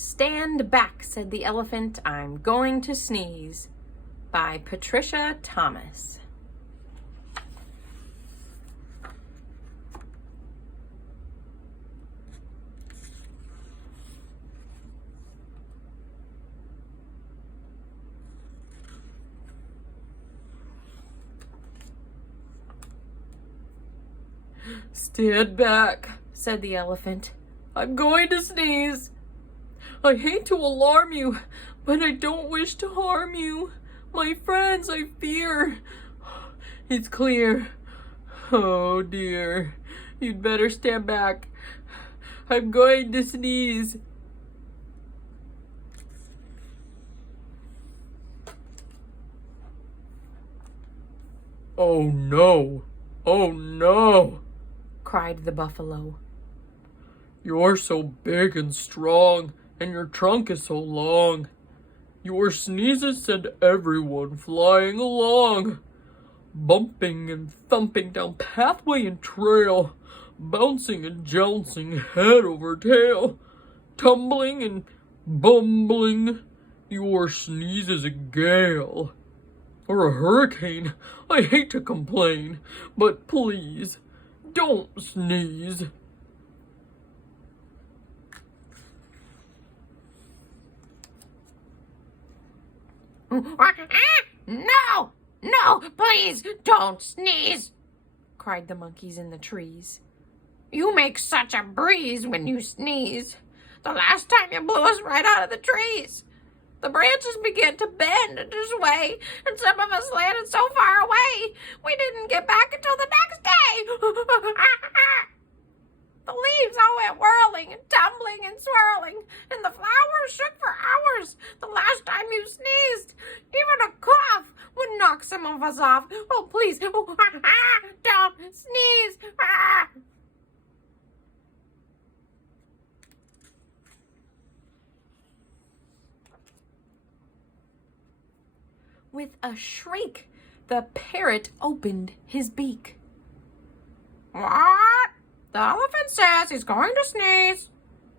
Stand back, said the elephant, I'm going to sneeze. By Patricia Thomas. Stand back, said the elephant. I'm going to sneeze. I hate to alarm you, but I don't wish to harm you. My friends, I fear. It's clear. Oh dear. You'd better stand back. I'm going to sneeze. Oh no. Oh no, cried the buffalo. You're so big and strong, and your trunk is so long. Your sneezes send everyone flying along, bumping and thumping down pathway and trail, bouncing and jouncing head over tail, tumbling and bumbling. Your sneeze is a gale or a hurricane. I hate to complain, but please don't sneeze. No! No! Please don't sneeze! Cried the monkeys in the trees. You make such a breeze when you sneeze. The last time you blew us right out of the trees. The branches began to bend and to sway, and some of us landed so far away, we didn't get back until the next day. The leaves all went whirling and tumbling and swirling, and the flowers shook for hours the last time you sneezed. Even a cough would knock some of us off. Oh, please, don't sneeze. With a shriek, the parrot opened his beak. What? The elephant says he's going to sneeze.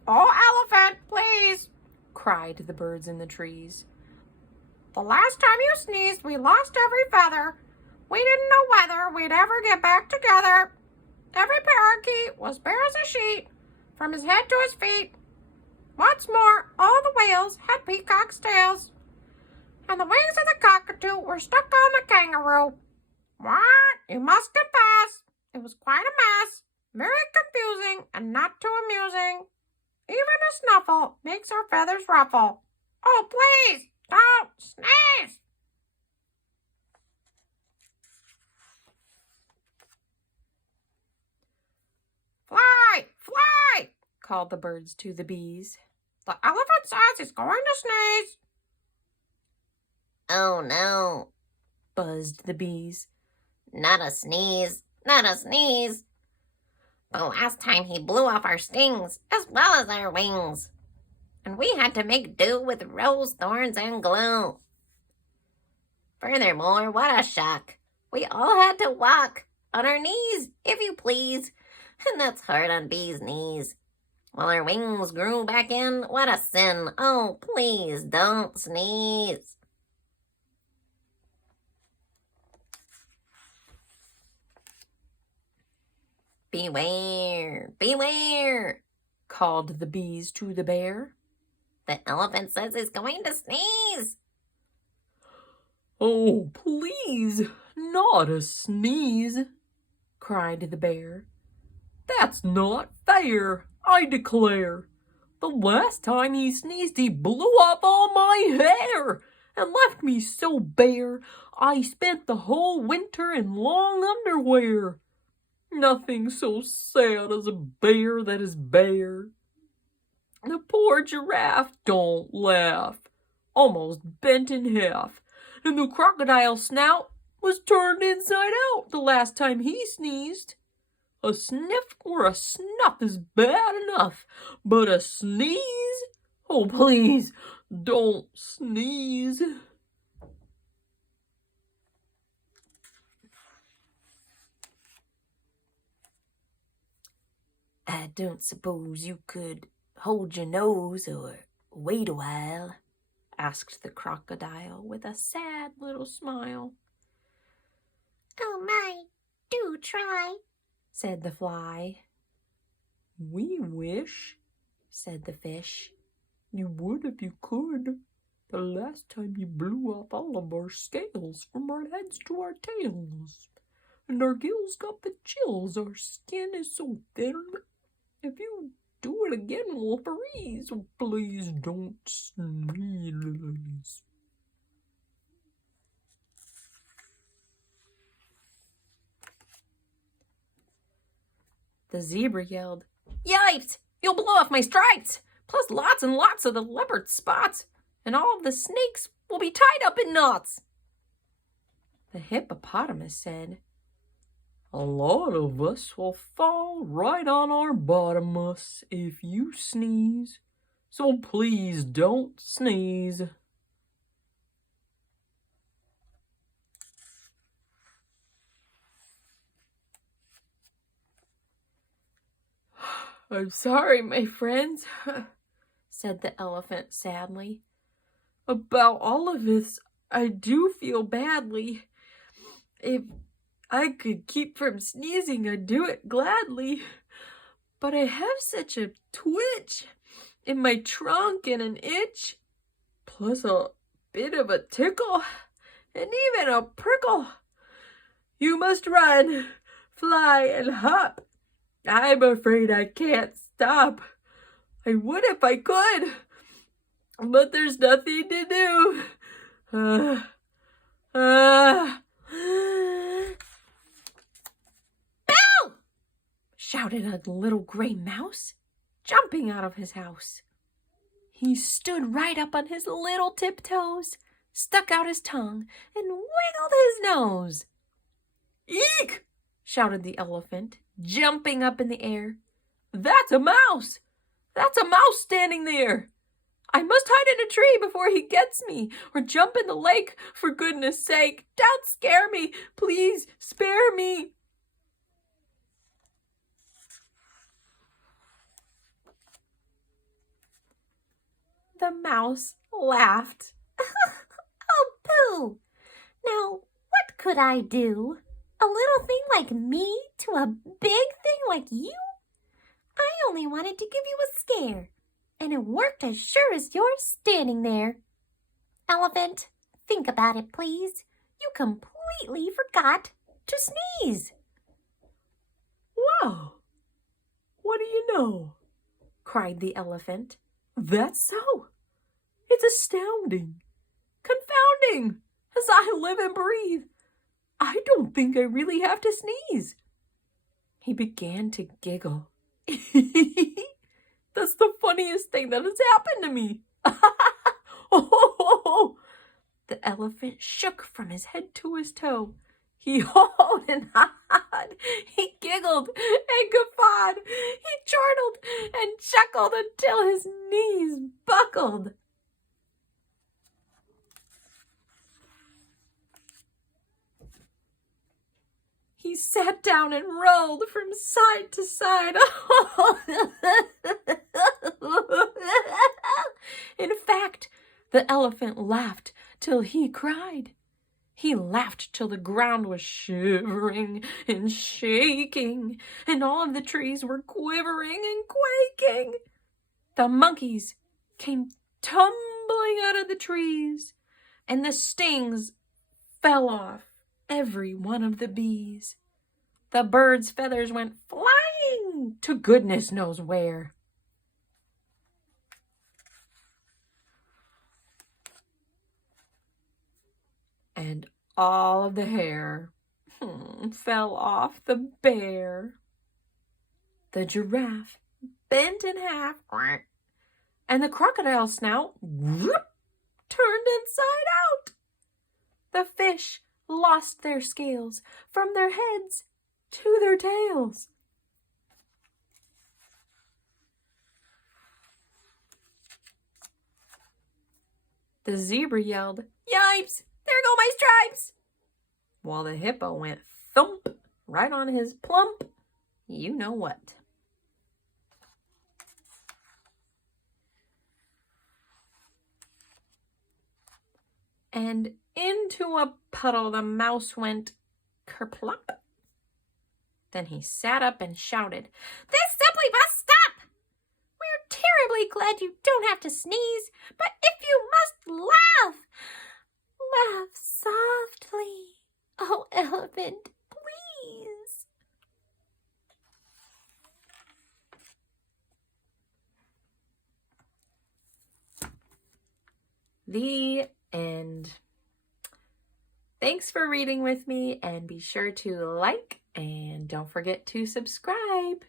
Oh, elephant, please, cried the birds in the trees. The last time you sneezed, we lost every feather. We didn't know whether we'd ever get back together. Every parakeet was bare as a sheet, from his head to his feet. What's more, all the whales had peacock's tails, and the wings of the cockatoo were stuck on the kangaroo. What? You must confess, it was quite a mess. Very confusing and not too amusing. Even a snuffle makes our feathers ruffle. Oh, please, don't sneeze! Fly, fly, called the birds to the bees. The elephant says he's going to sneeze. Oh no, buzzed the bees. Not a sneeze, not a sneeze. The last time he blew off our stings as well as our wings, and we had to make do with rose thorns and glue. Furthermore, what a shock. We all had to walk on our knees, if you please, and that's hard on bees' knees. While our wings grew back in, what a sin. Oh, please don't sneeze. Beware, beware, called the bees to the bear. The elephant says he's going to sneeze. Oh, please, not a sneeze, cried the bear. That's not fair, I declare. The last time he sneezed, he blew off all my hair and left me so bare I spent the whole winter in long underwear. Nothing so sad as a bear that is bare. The poor giraffe, don't laugh, almost bent in half, and the crocodile's snout was turned inside out the last time he sneezed. A sniff or a snuff is bad enough, but a sneeze? Oh, please, don't sneeze. I don't suppose you could hold your nose or Wait a while, asked the crocodile with a sad little smile. Oh my, do try, said the fly. We wish, said the fish, you would if you could. The last time you blew up all of our scales from our heads to our tails. And our gills got the chills, our skin is so thin. If you do it again, we'll freeze. So please don't sneeze. The zebra yelled, Yipes! You'll blow off my stripes! Plus lots and lots of the leopard spots, and all of the snakes will be tied up in knots. The hippopotamus said, A lot of us will fall right on our bottomus if you sneeze, so please don't sneeze. I'm sorry, my friends, said the elephant sadly. About all of this, I do feel badly. If I could keep from sneezing, I'd do it gladly. But I have such a twitch in my trunk and an itch, plus a bit of a tickle, and even a prickle. You must run, fly, and hop. I'm afraid I can't stop. I would if I could, but there's nothing to do. Ow! Shouted a little gray mouse, jumping out of his house. He stood right up on his little tiptoes, stuck out his tongue, and wiggled his nose. Eek! Shouted the elephant, jumping up in the air. That's a mouse! That's a mouse standing there! I must hide in a tree before he gets me, or jump in the lake, for goodness sake. Don't scare me! Please spare me! The mouse laughed. Oh, pooh! Now, what could I do? A little thing like me to a big thing like you? I only wanted to give you a scare, and it worked as sure as you're standing there. Elephant, think about it, please. You completely forgot to sneeze. Wow! What do you know? Cried the elephant. That's so. It's astounding, confounding, as I live and breathe. I don't think I really have to sneeze. He began to giggle. That's the funniest thing that has happened to me. The elephant shook from his head to his toe. He hawed and hawed. He giggled and guffawed. He chortled and chuckled until his knees buckled. He sat down and rolled from side to side. In fact, the elephant laughed till he cried. He laughed till the ground was shivering and shaking, and all of the trees were quivering and quaking. The monkeys came tumbling out of the trees, and the stings fell off every one of the bees. The birds' feathers went flying to goodness knows where. And all of the hair fell off the bear. The giraffe bent in half, and the crocodile snout turned inside out. The fish lost their scales from their heads to their tails. The zebra yelled, Yipes! There go my stripes! While the hippo went thump right on his plump, you know what. and into a puddle the mouse went kerplop. Then he sat up and shouted, "This simply must stop! We're terribly glad you don't have to sneeze, but if you must laugh, laugh softly. Oh, elephant, please." The end. Thanks for reading with me, and be sure to like and don't forget to subscribe.